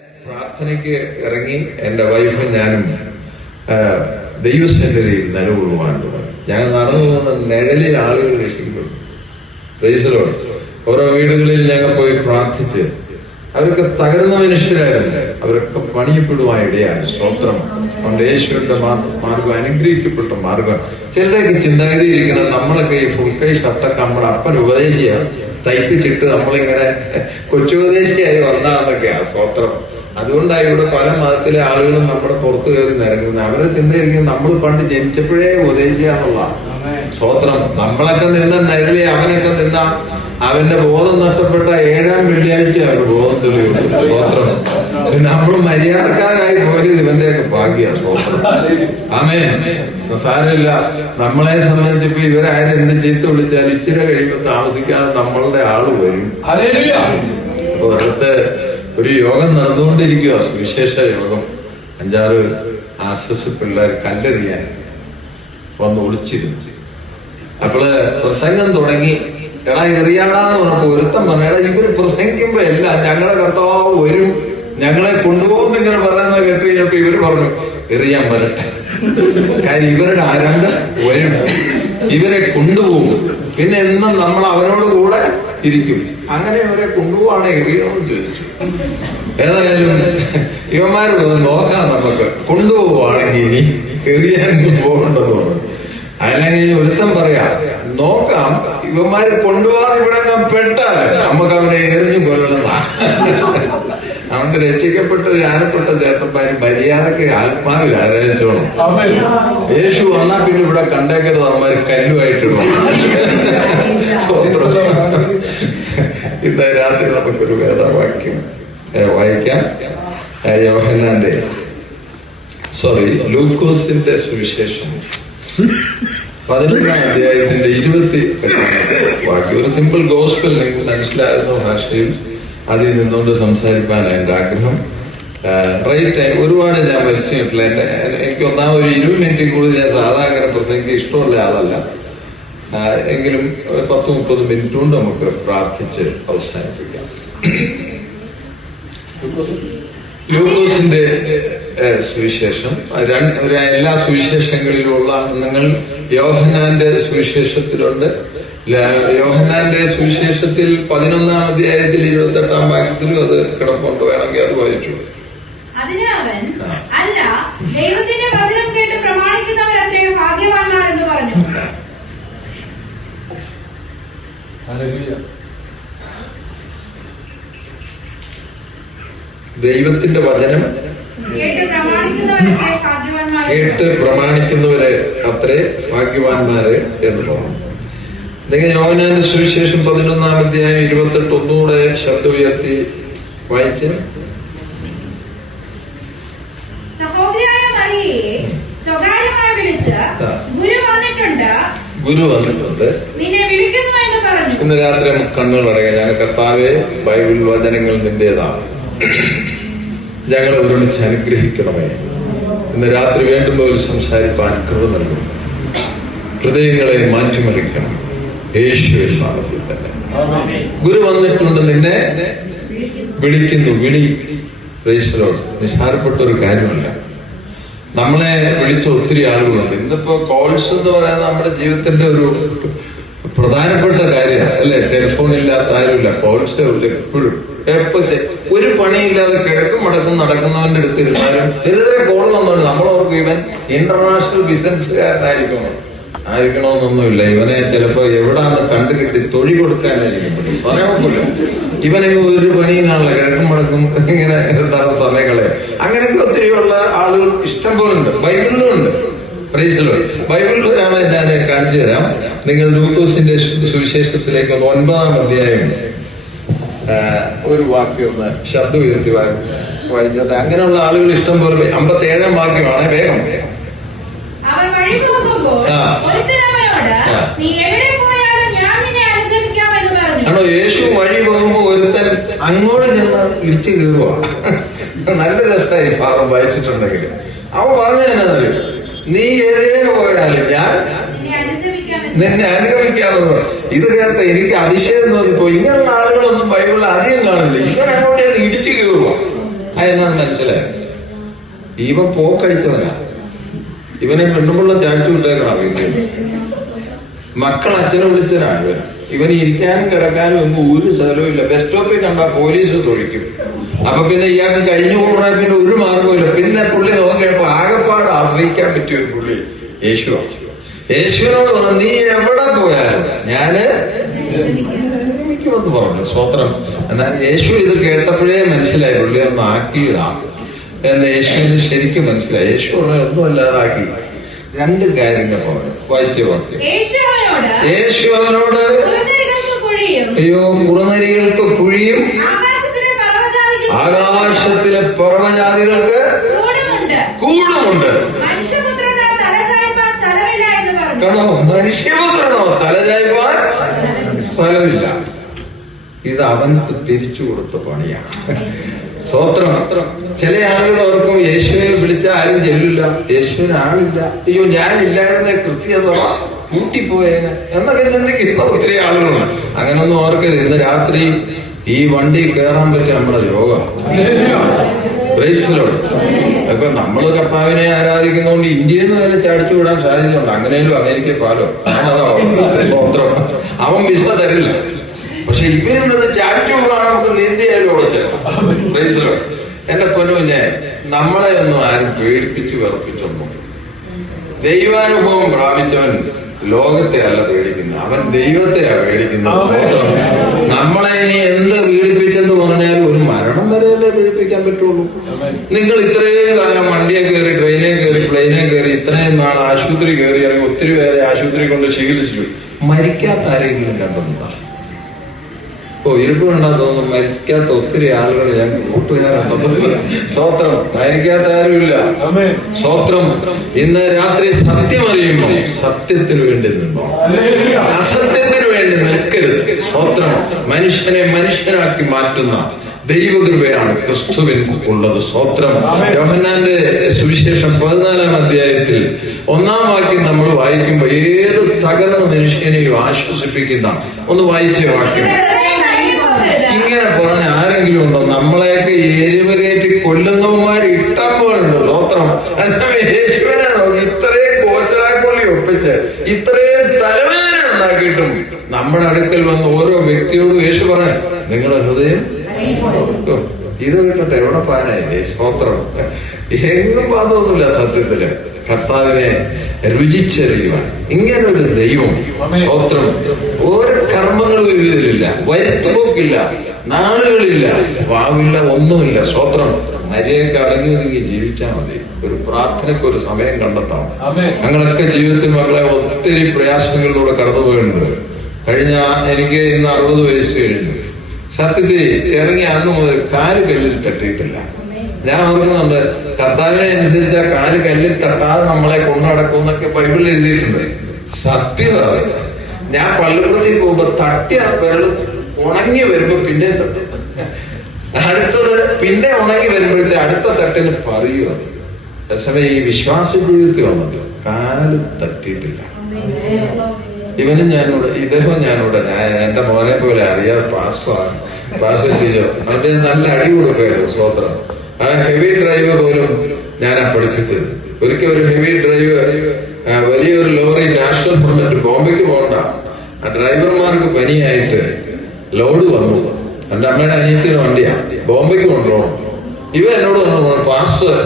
പ്രാർത്ഥനയ്ക്ക് ഇറങ്ങി എന്റെ വൈഫും ഞാനും ദൈവസന്നിധിയിൽ നിലകൊള്ളുവാൻ ഞങ്ങൾ നടന്നു പോകുന്ന നിഴലിൽ ആളുകൾ രക്ഷിക്കപ്പെടും. പ്രൈസലോട് ഓരോ വീടുകളിൽ ഞങ്ങൾ പോയി പ്രാർത്ഥിച്ച് അവരൊക്കെ തകർന്ന മനുഷ്യരായിരുന്നില്ല, അവരൊക്കെ പണിയപ്പെടുവാൻ ഇടയായി. സ്തോത്രം. അതുകൊണ്ട് യേശുവിന്റെ മാർഗം അനുഗ്രഹിക്കപ്പെട്ട മാർഗം. ചിലരൊക്കെ ചിന്താഗതി ഇരിക്കണം, നമ്മളൊക്കെ ഈ ഫുൾ കൈ ഷർട്ടൊക്കെ നമ്മുടെ അപ്പൻ ഉപദേശിയാ തയ്പ്പിച്ചിട്ട് നമ്മളിങ്ങനെ കൊച്ചുപദേശിയായി വന്നാന്നൊക്കെയാണ്. സ്തോത്രം. അതുകൊണ്ടാണ് ഇവിടെ പല മതത്തിലെ ആളുകളും നമ്മുടെ പുറത്തു കയറി നിരങ്ങുന്നത്. അവരുടെ ചിന്തയിരിക്കും നമ്മൾ പണ്ട് ജനിച്ചപ്പോഴേ ഉപദേശിയാന്നുള്ള. സ്തോത്രം. നമ്മളൊക്കെ നിന്ന നിഴലി അവനൊക്കെ നിന്ന അവന്റെ ബോധം നഷ്ടപ്പെട്ട 7-ാം വെള്ളിയാഴ്ച അവരുടെ ബോധം തെളിയുള്ളൂ. സ്തോത്രം. നമ്മൾ മര്യാദക്കാരായി പോയത് ഇവന്റെയൊക്കെ ഭാഗ്യ. സ്തോത്രം. ആമേൻ. സാരമില്ല, നമ്മളെ സംബന്ധിച്ചപ്പോ ഇവരാരും എന്ത് ചീത്ത വിളിച്ചാലും ഇച്ചിരി കഴിയുമ്പോൾ താമസിക്കാതെ നമ്മളുടെ ആള് വരും. അപ്പൊ ഒരിടത്ത് ഒരു യോഗം നടന്നുകൊണ്ടിരിക്കുക, സുവിശേഷ യോഗം. 5-6 RSS പിള്ളേർ കല്ലെറിയാൻ വന്ന് ഒളിച്ചിരുന്നു. അപ്പോള് പ്രസംഗം തുടങ്ങി. എടാ എറിയാടാന്ന് പറഞ്ഞപ്പോ ഒരുത്തം പറഞ്ഞു, എടാ ഇവര് പ്രസംഗിക്കുമ്പോ എല്ലാം ഞങ്ങളുടെ കർത്താവ് വരും, ഞങ്ങളെ കൊണ്ടുപോകുന്ന ഇങ്ങനെ പറയുന്നത് കേട്ട് കഴിഞ്ഞപ്പോ ഇവര് പറഞ്ഞു എറിയാൻ വരട്ടെ. കാര്യം ഇവരുടെ ആരംഭം വരും, ഇവരെ കൊണ്ടുപോകും, പിന്നെ എന്നും നമ്മൾ അവനോട് കൂടെ ഇരിക്കും. അങ്ങനെ ഇവരെ കൊണ്ടുപോവാണെങ്കിൽ എറിയണമെന്ന് ചോദിച്ചു. ഏതായാലും ഇവന്മാർ നോക്കാം, നമുക്ക് കൊണ്ടുപോവാണെങ്കിൽ ഇനി എറിയാൻ പോകണ്ടെന്ന് പറഞ്ഞു. അല്ലെങ്കിൽ ഒരുത്തം പറയാ നോക്കാം, ഇവന്മാര് കൊണ്ടുപോകാതെ ഇവിടെ പെട്ടാൽ നമുക്ക് അവനെ എറിഞ്ഞു കൊല്ലണം. അവന്റെ രക്ഷിക്കപ്പെട്ട ജ്ഞാനപ്പെട്ട ചേട്ടന്മാര് മര്യാദക്ക് ആത്മാവിൽ ആരാധിച്ചോണം. യേശു വന്നാ പിന്നെ ഇവിടെ കണ്ടേക്കരുത്, അവന്മാര് കല്ലുമായിട്ടിടണം. ഇന്ന് രാത്രി നമുക്കൊരു വേദവാക്യം വായിക്കാം. ലൂക്കോസിന്റെ സുവിശേഷം 11-ാം അധ്യായത്തിന്റെ 28-ാമത്തെ വാക്യം. ഒരു സിമ്പിൾ ഗോസ്പൽ നിങ്ങൾക്ക് മനസ്സിലാകുന്ന ഭാഷയിൽ അതിൽ നിന്നുകൊണ്ട് സംസാരിക്കാനാണ് എന്റെ ആഗ്രഹം. റൈറ്റ് ടൈം ഒരുപാട് ഞാൻ വലിച്ചിട്ടില്ല. എനിക്ക് ഒന്നാമത് ഒരു 20 മിനിറ്റ് കൂടുതൽ ഞാൻ സാധാരണ പ്രസംഗിക്കാൻ ഇഷ്ടമുള്ള ആളല്ല. എങ്കിലും 10-30 മിനിറ്റ് കൊണ്ട് നമുക്ക് പ്രാർത്ഥിച്ച് അവസാനിപ്പിക്കാം. ലൂക്കോസിന്റെ സുവിശേഷം എല്ലാ സുവിശേഷങ്ങളിലുള്ള നിങ്ങൾ യോഹന്നാന്റെ സുവിശേഷത്തിലുണ്ട്. യോഹന്നാന്റെ സുവിശേഷത്തിൽ 11-ാം അധ്യായത്തിൽ 28-ാം വാക്യത്തിലും അത് കിടപ്പുണ്ട്, വേണമെങ്കിൽ അത് വായിച്ചു. അതിന് അവൻ, അല്ല, ദൈവത്തിന്റെ വചനം കേട്ട് പ്രമാണിക്കുന്നവരത്രേ ഭാഗ്യവാന്മാരെന്ന് പറഞ്ഞു. ദൈവത്തിന്റെ വചനം കേട്ട് പ്രമാണിക്കുന്നവരെ അത്രേ ഭാഗ്യവാന്മാര് എന്ന് പറഞ്ഞു. നിങ്ങൾ യോഹന്നാന്റെ സുവിശേഷം 11-ാം അധ്യായം 28 ഒന്നുകൂടെ ശബ്ദം ഉയർത്തി വായിച്ച്. സഹോദരിയായ മറിയയെ സ്വകാര്യമായി വിളിച്ച് ഗുരു വന്നിട്ടുണ്ട്, നിന്നെ വിളിക്കുന്നു എന്ന് പറഞ്ഞു. ഇന്ന് രാത്രി നമുക്ക് കണ്ണുകളടങ്ങാം. ഞങ്ങൾ കർത്താവെ, ബൈബിൾ വചനങ്ങൾ നിന്റേതാണ്, ഞങ്ങളെ ഒരുമിച്ച് അനുഗ്രഹിക്കണമേ. ഇന്ന് രാത്രി വേണ്ടുമ്പോൾ സംസാരിപ്പാൻ കൃപ നൽകും, ഹൃദയങ്ങളെ മാറ്റിമറിക്കണം യേശുവിൻ നാമത്തിൽ തന്നെ. ഗുരു വന്നിട്ടുണ്ട്, നിന്നെ വിളിക്കുന്നു. വിളി നിസ്സാരപ്പെട്ട ഒരു കാര്യമല്ല. നമ്മളെ വിളിച്ച ഒത്തിരി ആളുകളുണ്ട്. ഇന്നിപ്പോ കോൾസ് എന്ന് പറയുന്നത് നമ്മുടെ ജീവിതത്തിന്റെ ഒരു പ്രധാനപ്പെട്ട കാര്യമാണ്, അല്ലെ? ടെലിഫോൺ ഇല്ലാത്ത ആരുമില്ല. കോൾസ് എപ്പോഴും ഒരു പണിയില്ലാതെ കിഴക്കും മടക്കും നടക്കുന്നവന്റെ അടുത്തിരുന്നാലും ചെറുതേ കോൾ വന്നോണ്ട് നമ്മളോർക്ക് ഇവൻ ഇന്റർനാഷണൽ ബിസിനസ്സുകാരനായിരിക്കണമെന്നൊന്നുമില്ല. ഇവനെ ചിലപ്പോ എവിടാന്ന് കണ്ടുകിട്ടി തൊഴി കൊടുക്കാനായിരിക്കും പറയാൻ പറ്റില്ല. ഇവനെ ഒരു പണിയിലാണല്ലോ കിഴക്കും മടക്കും ഇങ്ങനെ എന്താണ് സമയങ്ങളെ. അങ്ങനെയൊക്കെ ഒത്തിരിയുള്ള ആളുകൾ ഇഷ്ടം പോലെ ഉണ്ട്. ബൈബിളിലും ഉണ്ട്. ബൈബിളിൽ ഒരാളെ ഞാൻ കാണിച്ചു തരാം. നിങ്ങൾ ലൂക്കോസിന്റെ സുവിശേഷത്തിലേക്ക് 9-ാം അധ്യായം ഒരു വാക്യം ഒന്ന് ശബ്ദം ഉയർത്തി വായിച്ചോട്ടെ. അങ്ങനെയുള്ള ആളുകൾ ഇഷ്ടം പോലെ. 57-ാം വാക്യമാണ്. വേഗം ആണോ? യേശു വഴി പോകുമ്പോ ഒരുത്തൻ അങ്ങോട്ട് ചെന്ന് ഇടിച്ചു കീറുക. നല്ല രസമായി പാപം വായിച്ചിട്ടുണ്ടെങ്കിൽ. അവൻ പറഞ്ഞു തന്നെ, നീ ഏതേ പോയാലും ഞാൻ നിന്നെ അനുഗമിക്കാമെന്ന്. ഇത് കേട്ട് എനിക്ക് അതിശയം തോന്നിപ്പോ. ഇങ്ങനെയുള്ള ആളുകളൊന്നും ബൈബിളിൽ അധികം കാണില്ല. ഇവൻ അങ്ങോട്ടേന്ന് ഇടിച്ചു കീറുക. അതെന്നാന്ന് മനസ്സിലായി. ഇവൻ പോക്കടിച്ചവനാ. ഇവനെ പെണ്ണുപിള്ള ചാടിച്ചു വിട്ടേക്കണം. വീട്ടിൽ മക്കൾ അച്ഛനെ വിളിച്ചനാ. ഇവന് ഇരിക്കാനും കിടക്കാനും ഒന്നും ഒരു സ്ഥലവും ഇല്ല. ബസ് സ്റ്റോപ്പിൽ കണ്ടാ പോലീസ് തൊഴിക്കും. അപ്പൊ പിന്നെ ഇയാൾക്ക് കഴിഞ്ഞു കൂടാൻ പിന്നെ ഒരു മാർഗമില്ല. പിന്നെ പുള്ളി നോക്കിയപ്പോ ആകെപ്പാട് ആശ്രയിക്കാൻ പറ്റിയ ഒരു പുള്ളി യേശുവാണ്. യേശുവിനോട് പറഞ്ഞു, നീ എവിടെ പോയാലും ഞാന് എനിക്കുമെന്ന് പറഞ്ഞു. സ്വത്രം. എന്നാൽ യേശു ഇത് കേട്ടപ്പോഴേ മനസ്സിലായി പുള്ളി ഒന്ന് ആക്കിയിടാം എന്ന് യേശുവിന് ശരിക്കും മനസ്സിലായി. യേശു ഒന്നും അല്ലാതാക്കി. രണ്ട് കാര്യങ്ങൾ പറഞ്ഞു. വായിച്ചേ വാക്യം. യേശു അവനോട് അയ്യോ കുറുനരികൾക്ക് കുഴിയും ആകാശത്തിലെ പറവജാതികൾക്ക് കൂടുമുണ്ട്. കാണോ, മനുഷ്യപുത്രനോ തലചായ്പാൻ സ്ഥലമില്ല. ഇത് അവൻക്ക് തിരിച്ചു കൊടുത്ത പണിയാണ്. സ്വത്രം. ചില ആളുകൾ ഓർക്കും യേശുവിനെ വിളിച്ചാൽ ആരും ചെല്ലില്ല, യേശുവിന് ആളില്ല, അയ്യോ ഞാനില്ലായിരുന്ന ക്രിസ്തീയ സഭ കൂട്ടിപ്പോയേനെ എന്നൊക്കെ ചിന്തിക്കുന്ന ഒത്തിരി ആളുകളാണ്. അങ്ങനൊന്നും ഓർക്കരുത്. ഇന്ന് രാത്രി ഈ വണ്ടി കയറാൻ പറ്റിയ നമ്മുടെ യോഗം. അപ്പൊ നമ്മള് കർത്താവിനെ ആരാധിക്കുന്നതുകൊണ്ട് ഇന്ത്യയിൽ നിന്ന് വരെ ചാടിച്ചു വിടാൻ സാധ്യതയുണ്ട്. അങ്ങനെയും അമേരിക്ക പാലോ സ്വത്രം. അവൻ വിസ തരില്ല. പക്ഷെ ഇവരിവിടുന്ന് ചാടിച്ചു വിടാൻ നമുക്ക് നീന്തിയാലും ഓടത്തില്ല. എന്റെ പൊന്നുവിനെ നമ്മളെ ഒന്നും ആരും പേടിപ്പിച്ച് വെറുപ്പിച്ചൊന്നും. ദൈവാനുഭവം പ്രാപിച്ചവൻ ലോകത്തെ അല്ല പേടിക്കുന്നത്, അവൻ ദൈവത്തെയാണ് പേടിക്കുന്നത്. നമ്മളെ ഇനി എന്ത് പീഡിപ്പിച്ചെന്ന് പറഞ്ഞാലും ഒരു മരണം വരെയല്ലേ പീഡിപ്പിക്കാൻ പറ്റുള്ളൂ. നിങ്ങൾ ഇത്രയും കാലം വണ്ടിയെ കയറി, ട്രെയിനെ കയറി, പ്ലെയിനെ കയറി, ഇത്രയും നാൾ ആശുപത്രി കയറി ഇറങ്ങി ഒത്തിരി പേരെ ആശുപത്രി കൊണ്ട് ചികിത്സിച്ചു. മരിക്കാത്ത ആരെങ്കിലും കണ്ടെന്നതാണ്. ഇരുപ്പ് കണ്ടാ തോന്നുന്നു മരിക്കാത്ത ഒത്തിരി ആളുകൾ ഞാൻ കൂട്ടുകാരുണ്ടെന്ന്. സ്വത്രം. മരിക്കാത്ത ആരുമില്ല. സ്വത്രം. ഇന്ന് രാത്രി സത്യം അറിയുമ്പോൾ സത്യത്തിന് വേണ്ടി നിന്നോ, അസത്യത്തിന് വേണ്ടി നിൽക്കരുത്. സ്വത്രം. മനുഷ്യനെ മനുഷ്യനാക്കി മാറ്റുന്ന ദൈവകൃപയാണ് ക്രിസ്തുവിൽ ഉള്ളത്. സ്വത്രം. യോഹന്നാന്റെ സുവിശേഷം 14-ാം അധ്യായത്തിൽ 1-ാം വാക്യം നമ്മൾ വായിക്കുമ്പോൾ ഏത് തകർന്ന മനുഷ്യനെയും ആശ്വസിപ്പിക്കുന്ന ഒന്ന് വായിച്ച വാക്യം. ഇങ്ങനെ പറഞ്ഞ ആരെങ്കിലും ഉണ്ടോ? നമ്മളെയൊക്കെ എരിവ് കയറ്റി കൊല്ലുന്നവന്മാർ ഇഷ്ടം പോലുണ്ട്. സ്വത്രം. യേശുവിനെ നോക്കി ഇത്രയും കോച്ചറാക്കൊള്ളി ഒപ്പിച്ച് ഇത്രയും തലവേദന ഉണ്ടാക്കിയിട്ടും നമ്മുടെ അടുക്കൽ വന്ന് ഓരോ വ്യക്തിയോടും യേശു പറയാൻ നിങ്ങളുടെ ഹൃദയം ഇത് കിട്ടട്ടെ എവിടെ പാനായില്ലേ. സ്വത്രം. എങ്ങും പാതൊന്നുമില്ല സത്യത്തില്. കർത്താവിനെ രുചിച്ചറിയുവാൻ ഇങ്ങനൊരു ദൈവം. സ്വത്രം. ഒരു കർമ്മങ്ങളും ഇതിലില്ല, വരുത്തുപോക്കില്ല, നാളുകളില്ല, വാവില്ല, ഒന്നുമില്ല. സ്വത്രം. മര്യാദയ്ക്ക് അടങ്ങി ഒതുങ്ങി ജീവിച്ചാൽ മതി. ഒരു പ്രാർത്ഥനയ്ക്ക് ഒരു സമയം കണ്ടെത്തണം. ഞങ്ങളൊക്കെ ജീവിതത്തിൽ മക്കളെ ഒത്തിരി പ്രയാസങ്ങളിലൂടെ കടന്നുപോയിട്ടുണ്ട്. കഴിഞ്ഞ എനിക്ക് ഇന്ന് 60 വയസ്സ് കഴിഞ്ഞു. സത്യത്തിൽ ഇറങ്ങി അന്ന് മുതൽ കാല് കല്ലിൽ തട്ടിയിട്ടില്ല. ഞാൻ ഓർക്കുന്നുണ്ട് കർത്താവിനെ അനുസരിച്ച കാല് കല്ലിൽ തട്ടാതെ നമ്മളെ കൊണ്ടുനടക്കും എന്നൊക്കെ ബൈബിളിൽ എഴുതിയിട്ടുണ്ട്. സത്യമാണ്. ഞാൻ പള്ളിപ്പുറത്തിൽ പോകുമ്പോ തട്ടിയ വിരൽ ഉണങ്ങി വരുമ്പോ പിന്നെ തട്ടും, അടുത്തത് പിന്നെ ഉണങ്ങി വരുമ്പോഴത്തെ അടുത്ത തട്ടിന് പറയുക. അതേസമയം ഈ വിശ്വാസ ജീവിതത്തിൽ വന്നല്ലോ കാല് തട്ടിയിട്ടില്ല. ഇവനും ഞാനിവിടെ, ഇദ്ദേഹവും ഞാനിവിടെ, ഞാൻ എന്റെ മോനെ പോലെ അറിയാതെ പാസ്റ്ററാണ്, പാസ്റ്റർ ടീച്ചർ. അവന്റെ നല്ല അടി കൊടുക്കുമായിരുന്നു. സ്വത്രം. ആ ഹെവി ഡ്രൈവ് പോലും ഞാനാ പഠിപ്പിച്ചത്. ഒരിക്കൽ ഒരു ഹെവി ഡ്രൈവ് വലിയൊരു ലോറി നാഷണൽ പെർമിറ്റ് ബോംബെക്ക് പോകണ്ട, ആ ഡ്രൈവർമാർക്ക് പനിയായിട്ട് ലോഡ് വന്നു. എന്റെ അമ്മയുടെ അനിയത്തിയുടെ വണ്ടിയാ, ബോംബെക്ക് കൊണ്ടുപോകണം. ഇവ എന്നോട് വന്നു, പാസ്റ്റർ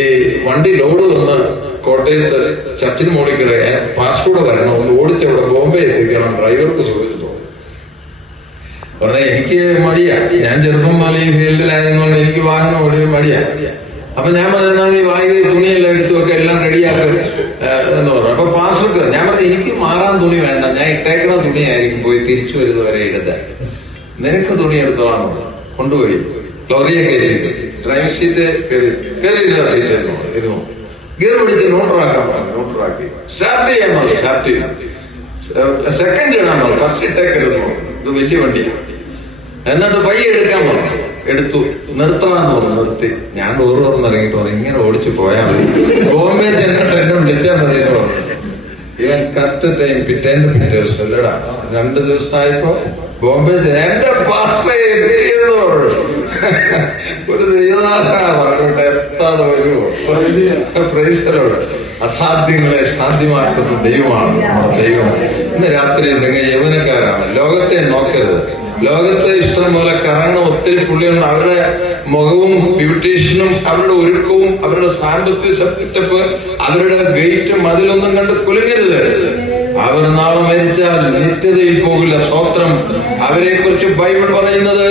ഈ വണ്ടി ലോഡ് വന്ന് കോട്ടയത്ത് ചർച്ചിന് മോളിൽ കിടക്കാൻ പാസ്റ്ററോട് വരണം, ഒന്ന് ഓടിച്ചവിടെ ബോംബെ എത്തിക്കണം, ഡ്രൈവർക്ക് ചോദിച്ചു. പറഞ്ഞ എനിക്ക് മടിയാ, ഞാൻ ചെറുപ്പം പോലെ ഈ ഫീൽഡിലായതുകൊണ്ട് എനിക്ക് വാഹനം ഓടിയ മടിയാ. അപ്പൊ ഞാൻ പറഞ്ഞാൽ നീ വായി തുണിയെല്ലാം എടുത്തു വെക്കുക, എല്ലാം റെഡിയാക്കുക എന്ന് പറഞ്ഞു. അപ്പൊ പാസ്റ്റർക്ക് ഞാൻ പറഞ്ഞു എനിക്ക് മാറാൻ തുണി വേണ്ട, ഞാൻ ഇട്ടേക്കണ തുണിയായിരിക്കും പോയി തിരിച്ചു വരുന്നവരെ ഇടുന്നത്, നിനക്ക് തുണി എടുത്തോളാം. കൊണ്ടുപോയി ലോറിയെ കയറ്റി ഡ്രൈവിംഗ് സീറ്റ് കയറിയില്ല, സീറ്റ് ഇരുന്നു, ഗിയർ പിടിച്ച് ന്യൂട്രാക്കി സ്റ്റാർട്ട് ചെയ്യാൻ പറഞ്ഞു. സ്റ്റാർട്ട് ചെയ്യും, സെക്കൻഡ് ഇടാൻ പറഞ്ഞു, ഫസ്റ്റ് ഇട്ടേക്കരുത്, ഇത് വലിയ വണ്ടിയാണ്. എന്നിട്ട് പയ്യെ എടുക്കാൻ പറഞ്ഞു, എടുത്തു, നിർത്താന്ന് പറഞ്ഞു, നിർത്തി. ഞാൻ ഡോറ് തുറന്നിറങ്ങിയിട്ട് പറഞ്ഞു ഇങ്ങനെ ഓടിച്ചു പോയാൽ മതി, ബോംബെ ചെന്നിട്ട് എന്നെ വിളിച്ചാൽ മതി എന്ന് പറഞ്ഞു. ഇവൻ കറക്റ്റ് ടൈം പിറ്റേ ദിവസം അല്ലടാ 2 ദിവസമായപ്പോ ബോംബെ എന്റെ പാസ്റ്റർ എത്തിയെന്ന് പറഞ്ഞു. ഒരു ദൈവനാഥനാണ് പറഞ്ഞിട്ട് എത്താതെ വരുമോ? പ്രൈസലോട് അസാധ്യങ്ങളെ സാധ്യമാക്കുന്ന ദൈവമാണ് നമ്മുടെ ദൈവം. ഇന്ന് രാത്രി നിങ്ങൾ യൗവനക്കാരാണ്, ലോകത്തെ നോക്കരുത്. ലോകത്തെ ഇഷ്ടം പോലെ കറങ്ങുന്ന ഒത്തിരി പുള്ളികളുണ്ട്. അവരുടെ മുഖവും ബ്യൂട്ടീഷ്യനും അവരുടെ ഒരുക്കവും അവരുടെ സാമ്പത്തിക സെറ്റപ്പ് അവരുടെ ഗേറ്റ് മതിലൊന്നും കണ്ട് കുലുങ്ങരുത്. അവർ നാളെ മരിച്ചാൽ നിത്യതയിൽ പോകില്ല. സ്തോത്രം. അവരെ കുറിച്ച് ബൈബിൾ പറയുന്നത്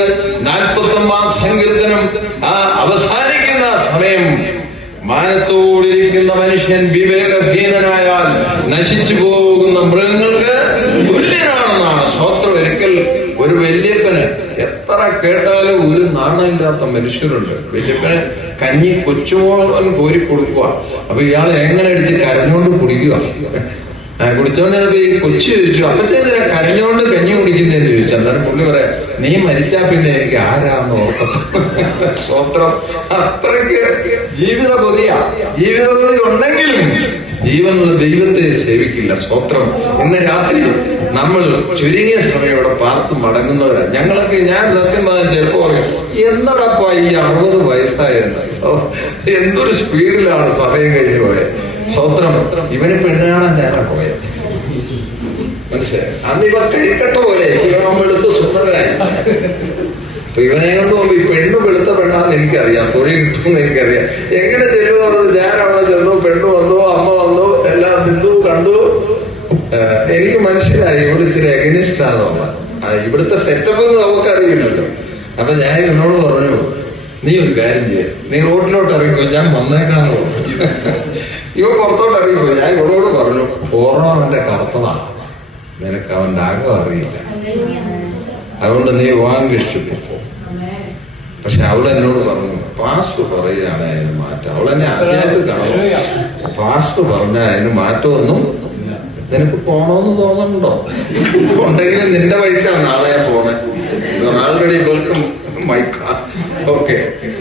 49 സങ്കീർത്തനം അവസാനിക്കുന്ന സമയം മാനത്തോടിരിക്കുന്ന മനുഷ്യൻ വിവേകഹീനനായാൽ നശിച്ചു പോകുന്ന മൃഗങ്ങൾക്ക് തുല്യനാണെന്നാണ്. സ്തോത്രം. ഒരിക്കൽ ഒരു വല്യപ്പന് എത്ര കേട്ടാലും ഒരു നാണമില്ലാത്ത മനുഷ്യരുണ്ട്. വല്യപ്പന് കഞ്ഞി കൊച്ചുമോൻ കോരി കൊടുക്കുക. അപ്പൊ ഇയാൾ എങ്ങനെ അടിച്ച് കരഞ്ഞോണ്ട് കുടിക്കുക. കുടിച്ചോണ്ട് ഈ കൊച്ചു ചോദിച്ചു, അപ്പച്ചെന്തിനാ കരഞ്ഞോണ്ട് കഞ്ഞി കുടിക്കുന്നതെന്ന് ചോദിച്ചു. അന്നേരം പുള്ളി പറയാം, നീ മരിച്ചാ പിന്നെ എനിക്ക് ആരാന്ന് ഓർക്കത്തു. സ്തോത്രം. അത്രയ്ക്ക് ജീവിത കൊതിയാ. ജീവിത കൊതി ഉണ്ടെങ്കിലും ജീവനുള്ള ദൈവത്തെ സേവിക്കില്ല. സ്തോത്രം. ഇന്ന് രാത്രി നമ്മൾ ചുരുങ്ങിയ സമയം ഇവിടെ പാർത്ത് മടങ്ങുന്നവരാ ഞങ്ങളൊക്കെ. ഞാൻ സത്യം പറഞ്ഞാൽ ചിലപ്പോ പറയും, എന്നടപ്പാ ഈ 60 വയസ്സായെന്ന്. എന്തൊരു സ്പീഡിലാണ് സമയം കഴിഞ്ഞു പോയത്. സ്വത്രം. ഇവന് പെണ്ണ് കാണാൻ നേരം പോയത് മനസ്സിലായി. അന്ന് ഇവ കഴിക്കട്ട പോലെ ഇവൻ വെളുത്ത് സുന്ദരനായി. അപ്പൊ ഇവനെ കൊണ്ട് പോകുമ്പോ ഈ പെണ്ണ് വെളുത്ത പെണ്ണാന്ന് എനിക്കറിയാം, തൊഴിൽ കിട്ടുമെന്ന് എനിക്കറിയാം. എങ്ങനെ ചെല്ലുമെന്ന് പറഞ്ഞത് ഞാൻ അവിടെ ചെന്നു, പെണ്ണ് വന്നു, അമ്മ വന്നു, എല്ലാം നിന്നു കണ്ടു. എനിക്ക് മനസ്സിലായി ഇവിടെ ഇച്ചിരി എഗനിസ്റ്റാണെന്നുള്ള. ഇവിടുത്തെ സെറ്റപ്പ് നമുക്കറിയില്ലല്ലോ. അപ്പൊ ഞാൻ എന്നോട് പറഞ്ഞു, നീ ഒരു കാര്യം ചെയ്യ, നീ റോഡിലോട്ട് ഇറങ്ങിക്കോ, ഞാൻ വന്നേക്കാന്ന് പറഞ്ഞു. ഇവ പുറത്തോട്ട് ഇറങ്ങിപ്പോ. ഞാൻ ഇവളോട് പറഞ്ഞു, ഓർമ്മ അവന്റെ കറുത്തതാണ്, നിനക്ക് അവന്റെ ആകം അറിയില്ല, അതുകൊണ്ട് നീ വാങ്ങിച്ചു പോ. പക്ഷെ അവൾ എന്നോട് പറഞ്ഞു, പാസ്റ്റർ പറയുകയാണ് അതിന് മാറ്റം. അവൾ എന്നെ ആദ്യമായിട്ട് കാണും. പാസ്റ്റർ പറഞ്ഞ അതിന് മാറ്റമൊന്നും നിനക്ക് പോണോന്ന് തോന്നുന്നുണ്ടോ? ഉണ്ടെങ്കിലും നിന്റെ വഴിക്കാണ് നാളെ പോണേ. Already welcome mica. ഓക്കെ,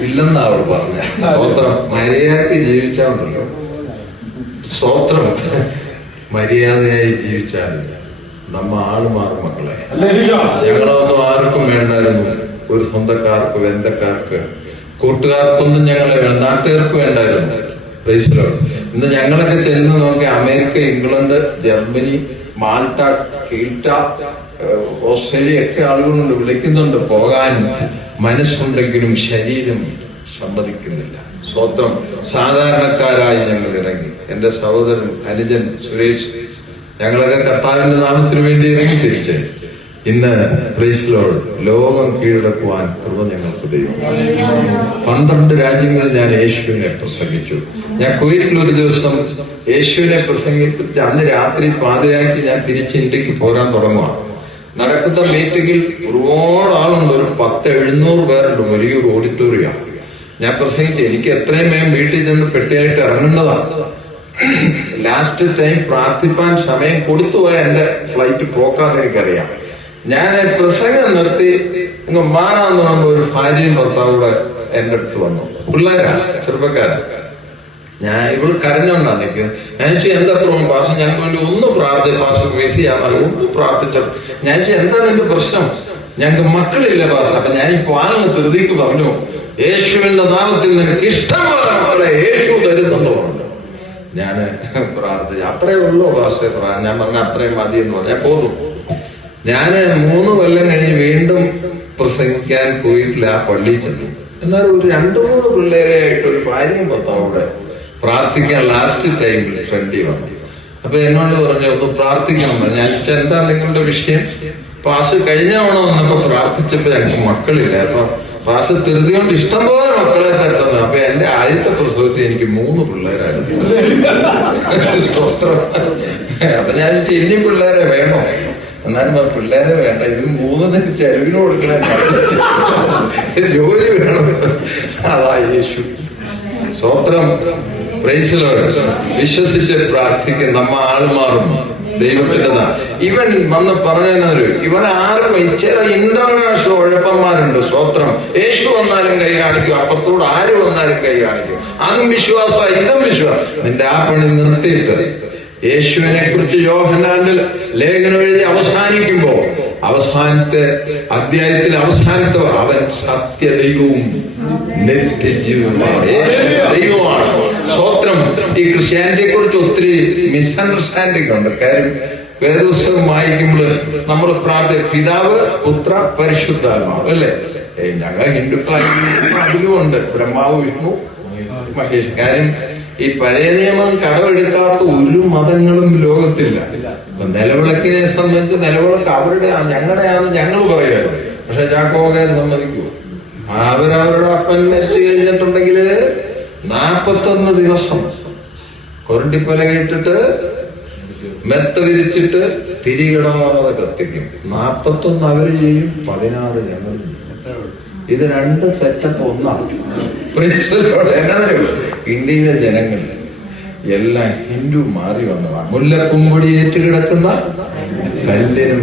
ഇല്ലെന്നാ അവൾ പറഞ്ഞ. സ്തോത്രം. മര്യാദക്ക് ജീവിച്ചാണ്ടല്ലോ. സ്തോത്രം. മര്യാദയായി ജീവിച്ചാലില്ല നമ്മ ആള് മാറും മക്കളെ. ഞങ്ങളൊന്നും ആർക്കും വേണ്ടായിരുന്നു. ഒരു സ്വന്തക്കാർക്ക്, ബന്ധക്കാർക്ക്, കൂട്ടുകാർക്കൊന്നും ഞങ്ങളെ വേണ്ട, നാട്ടുകാർക്ക് വേണ്ടായിരുന്നു. Praise Lord. ഇന്ന് ഞങ്ങളൊക്കെ ചെല്ലുന്ന നോക്കി അമേരിക്ക, ഇംഗ്ലണ്ട്, ജർമ്മനി, മാൾട്ട, കീൽട്ട, ഓസ്ട്രേലിയ ഒക്കെ ആളുകളുണ്ട്, വിളിക്കുന്നുണ്ട് പോകാൻ. മനസ്സുണ്ടെങ്കിലും ശരീരം സമ്മതിക്കുന്നില്ല. സ്വത്രം. സാധാരണക്കാരായി ഞങ്ങൾ ഇറങ്ങി. എന്റെ സഹോദരൻ അനുജൻ സുരേഷ്, ഞങ്ങളൊക്കെ കർത്താവിന്റെ നാമത്തിന് വേണ്ടി ഇറങ്ങി തിരിച്ച് ഇന്ന് പ്രൈസ് ലോർഡ് ലോകം കീഴടക്കുവാൻ കൃപ ഞങ്ങൾക്ക് ദൈവം. 12 രാജ്യങ്ങളിൽ ഞാൻ യേശുവിനെ പ്രസംഗിച്ചു. ഞാൻ കുവൈറ്റിൽ ഒരു ദിവസം യേശുവിനെ പ്രസംഗിപ്പിച്ച് അന്ന് രാത്രി പാതിരാക്കി ഞാൻ തിരിച്ച് ഇന്ത്യക്ക് പോരാൻ തുടങ്ങുക. നടക്കുന്ന മീറ്റിംഗിൽ ഒരുപാട് ആളുണ്ട്, ഒരു 700 പേരുണ്ട്, വലിയൊരു ഓഡിറ്റോറിയം. ഞാൻ പ്രസംഗിച്ചു. എനിക്ക് എത്രയും വേഗം വീട്ടിൽ ചെന്ന് പെട്ടിയായിട്ട് ഇറങ്ങേണ്ടതാണ്. ലാസ്റ്റ് ടൈം പ്രാർത്ഥിപ്പാൻ സമയം കൊടുത്തുപോയ എന്റെ ഫ്ലൈറ്റ് പോക്കാന്ന് എനിക്കറിയാം. ഞാൻ പ്രസംഗം നിർത്തി മാറാന്ന് പറയുമ്പോ ഒരു ഭാര്യയും ഭർത്താവും കൂടെ എന്റെ അടുത്ത് വന്നു. പിള്ളേരാ, ചെറുപ്പക്കാരാ. ഞാൻ ഇവള് കരഞ്ഞോണ്ടാ നിൽക്കുന്നത്. ഞാൻ ചോദിച്ചു, എന്താ പ്രശ്നം പാസ്റ്റർ? ഞങ്ങൾക്ക് വേണ്ടി ഒന്ന് പ്രാർത്ഥിച്ചു. പാസ്റ്റർ ബിസി ആണെന്നല്ല, ഒന്ന് പ്രാർത്ഥിച്ചു. ഞാൻ ചോദിച്ചു, എന്താ നിന്റെ പ്രശ്നം? ഞങ്ങൾക്ക് മക്കളില്ല പാസ്റ്റർ. അപ്പൊ ഞാൻ ഈ പാലിന് ധൃതിക്ക് പറഞ്ഞു, യേശുവിന്റെ നാമത്തിൽ നിനക്ക് ഇഷ്ടംപോലെ മക്കളെ യേശു തരുന്നുണ്ടോ പറഞ്ഞു. ഞാൻ പ്രാർത്ഥിച്ചു. അത്രേ ഉള്ളൂ പാസ്റ്റർ. ഞാൻ പറഞ്ഞ അത്രയും മതി എന്ന് പറഞ്ഞു. ഞാൻ പോന്നു. ഞാൻ 3 കൊല്ലം കഴിഞ്ഞ് വീണ്ടും പ്രസംഗിക്കാൻ പോയിട്ടില്ല. ആ പള്ളിയിൽ ചെന്നു. എന്നാൽ ഒരു 2-3 പിള്ളേരെ ആയിട്ട് ഒരു ഭാര്യയും ഭർത്താവൂടെ പ്രാർത്ഥിക്കാൻ ലാസ്റ്റ് ടൈമിൽ ഫ്രണ്ടി വന്നു. അപ്പൊ എന്നോട് പറഞ്ഞു, ഒന്ന് പ്രാർത്ഥിക്കണം. ഞാൻ എന്താ നിങ്ങളുടെ വിഷയം? പാസ് കഴിഞ്ഞ തവണ വന്നപ്പോ പ്രാർത്ഥിച്ചപ്പോ ഞങ്ങൾക്ക് മക്കളില്ല. അപ്പൊ പാസ് ധൃതി കൊണ്ട് ഇഷ്ടംപോലെ മക്കളെ തട്ടുന്നത്. അപ്പൊ എന്റെ ആദ്യത്തെ പ്രസവത്തിൽ എനിക്ക് 3 പിള്ളേരായിരുന്നു. അപ്പൊ ഞാൻ ഇനി പിള്ളേരെ വേണോ? എന്നാലും പിള്ളേരെ വേണ്ട, ഇത് 3 ചെലവിന് കൊടുക്കണേ, ജോലി വേണം. അതാ യേശു. സ്വത്രം. Praise Lord. വിശ്വസിച്ച് പ്രാർത്ഥിക്കും. നമ്മ ആള് മാറും. ദൈവത്തിൻ്റെതാ. ഇവൻ വന്ന് പറഞ്ഞൊരു, ഇവൻ ആരും ചില ഇന്റർനാഷണൽ ഉഴപ്പന്മാരുണ്ട്. സ്വത്രം. യേശു വന്നാലും കൈ കാണിക്കും, അപ്പുറത്തോട് ആര് വന്നാലും കൈ കാണിക്കും. അതും വിശ്വാസമായി, ഇതും വിശ്വാസം. നിന്റെ ആ പണി നിർത്തിയിട്ട് യേശുവിനെ കുറിച്ച് യോഹന്നാന്റെ ലേഖനം എഴുതി അവസാനിക്കുമ്പോ അവസാനത്തെ അധ്യായത്തിൽ അവസാനത്തെ അവൻ സത്യദൈവവും നിത്യജീവനുമാണ്. ദൈവമാണ്. സ്വത്രം. ഈ ക്രിസ്ത്യാനിറ്റിയെ കുറിച്ച് ഒത്തിരി മിസ്അണ്ടർസ്റ്റാൻഡിംഗ് ഉണ്ട്. കാര്യം വേദപുസ്തകം വായിക്കുമ്പോൾ നമ്മൾ പിതാവ്, പുത്ര, പരിശുദ്ധാത്മാവ് അല്ലേ? ഞങ്ങൾ ഹിന്ദുക്കളായി അതിലും ഉണ്ട് ബ്രഹ്മാവ്, വിഷ്ണു, മഹേഷ്. കാര്യം ഈ പഴയ നിയമം കടമെടുക്കാത്ത ഒരു മതങ്ങളും ലോകത്തില്ല. ഇപ്പൊ നിലവിളക്കിനെ സംബന്ധിച്ച് നിലവിളക്ക് ഞങ്ങളുടെയാണെന്ന് ഞങ്ങൾ പറയുമായിരുന്നു. പക്ഷെ ചാക്കോകാർ സമ്മതിക്കുമോ? അവരവരുടെ അപ്പൻ മരിച്ചു കഴിഞ്ഞിട്ടുണ്ടെങ്കിൽ 41 ദിവസം കൊരണ്ടിപ്പല കേട്ടിട്ട് മെത്ത വിരിച്ചിട്ട് തിരികിടമാതെ കത്തിക്കും. 41 അവര് ചെയ്യും, 16 ഞങ്ങൾ ചെയ്യും. ഇത് രണ്ടും സെറ്റപ്പ് ഒന്നാണ്. ഇന്ത്യയിലെ ജനങ്ങൾ എല്ലാം ഹിന്ദു മാറി വന്നതാണ്. മുല്ലപ്പുംപൊടി ഏറ്റുകിടക്കുന്ന കല്ലിനും